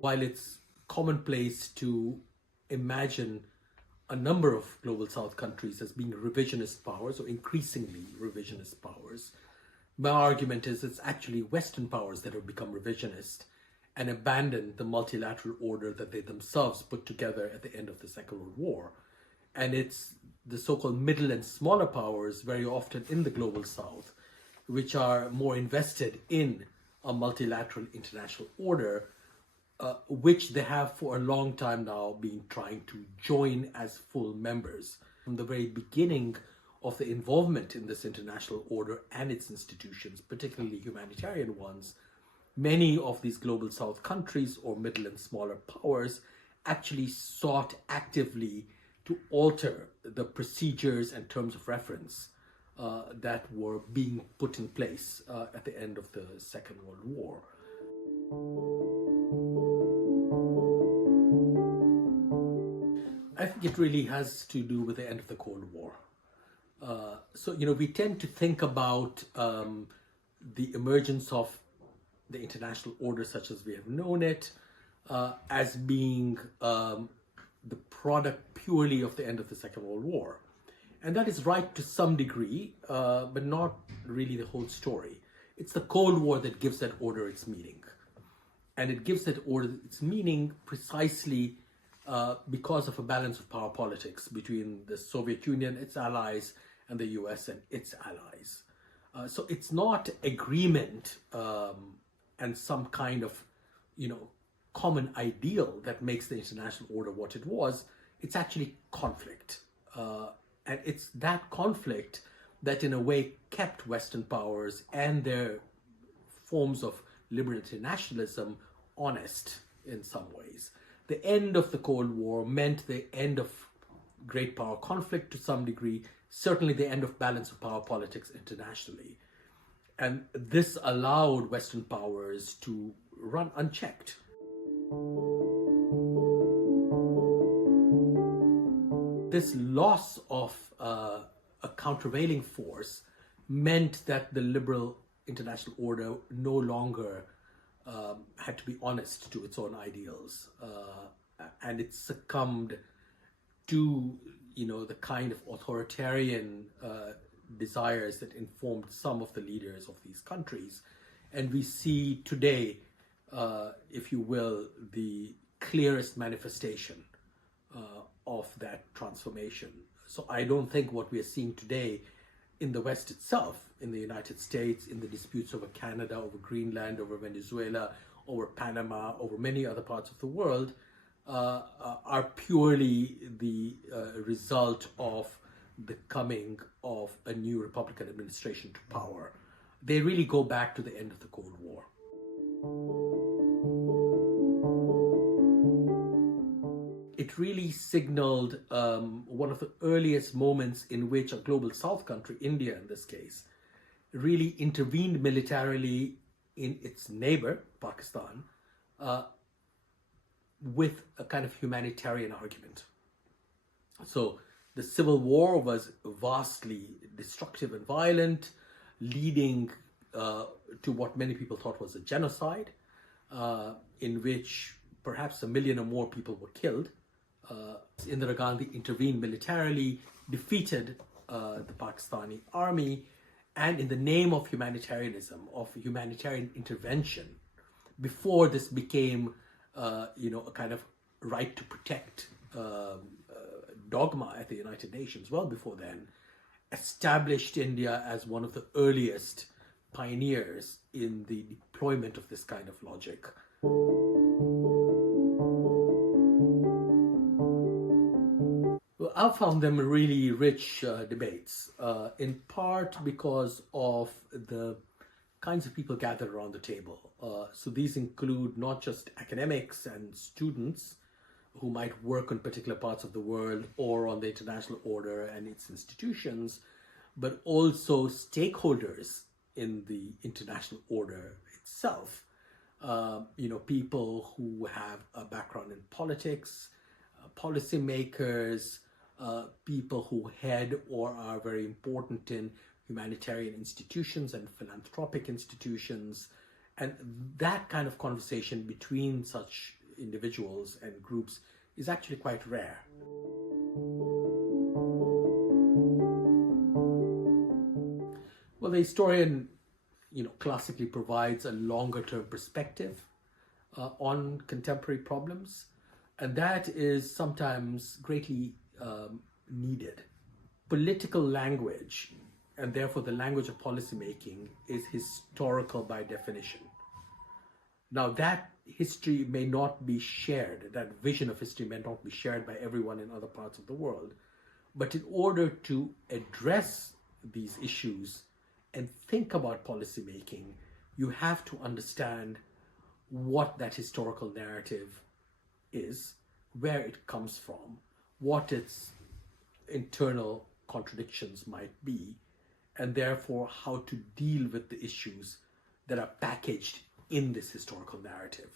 While it's commonplace to imagine a number of global south countries as being revisionist powers or increasingly revisionist powers, my argument is it's actually Western powers that have become revisionist and abandoned the multilateral order that they themselves put together at the end of the Second World War. And it's the so-called middle and smaller powers, very often in the global south, which are more invested in a multilateral international order, which they have for a long time now been trying to join as full members. From the very beginning of the involvement in this international order and its institutions, particularly humanitarian ones, many of these global south countries or middle and smaller powers actually sought actively to alter the procedures and terms of reference that were being put in place at the end of the Second World War. I think it really has to do with the end of the Cold War. So, we tend to think about the emergence of the international order such as we have known it as being the product purely of the end of the Second World War. And that is right to some degree, but not really the whole story. It's the Cold War that gives that order its meaning. And it gives that order its meaning precisely because of a balance of power politics between the Soviet Union, its allies, and the US and its allies. So it's not agreement and some kind of, common ideal that makes the international order what it was. It's actually conflict. And it's that conflict that in a way kept Western powers and their forms of liberal internationalism honest in some ways. The end of the Cold War meant the end of great power conflict to some degree, certainly the end of balance of power politics internationally. And this allowed Western powers to run unchecked. This loss of a countervailing force meant that the liberal international order no longer had to be honest to its own ideals, and it succumbed to the kind of authoritarian desires that informed some of the leaders of these countries. And we see today, if you will, the clearest manifestation of that transformation. So I don't think what we are seeing today in the West itself, in the United States, in the disputes over Canada, over Greenland, over Venezuela, over Panama, over many other parts of the world, are purely the result of the coming of a new Republican administration to power. They really go back to the end of the Cold War. It really signaled one of the earliest moments in which a global south country, India in this case, really intervened militarily in its neighbor, Pakistan, with a kind of humanitarian argument. So the civil war was vastly destructive and violent, leading to what many people thought was a genocide, in which perhaps 1 million or more people were killed. Indira Gandhi intervened militarily, defeated the Pakistani army, and in the name of humanitarianism, of humanitarian intervention, before this became, a kind of right to protect dogma at the United Nations, well before then, established India as one of the earliest pioneers in the deployment of this kind of logic. Well, I found them really rich debates, in part because of the kinds of people gathered around the table. So these include not just academics and students who might work on particular parts of the world or on the international order and its institutions, but also stakeholders in the international order itself. People who have a background in politics, policymakers, people who head or are very important in humanitarian institutions and philanthropic institutions. And that kind of conversation between such individuals and groups is actually quite rare. Well, the historian, classically provides a longer-term perspective on contemporary problems, and that is sometimes greatly needed. Political language, and therefore the language of policymaking, is historical by definition. Now, that history may not be shared, that vision of history may not be shared by everyone in other parts of the world, but in order to address these issues and think about policymaking, you have to understand what that historical narrative is, where it comes from, what its internal contradictions might be, and therefore how to deal with the issues that are packaged in this historical narrative.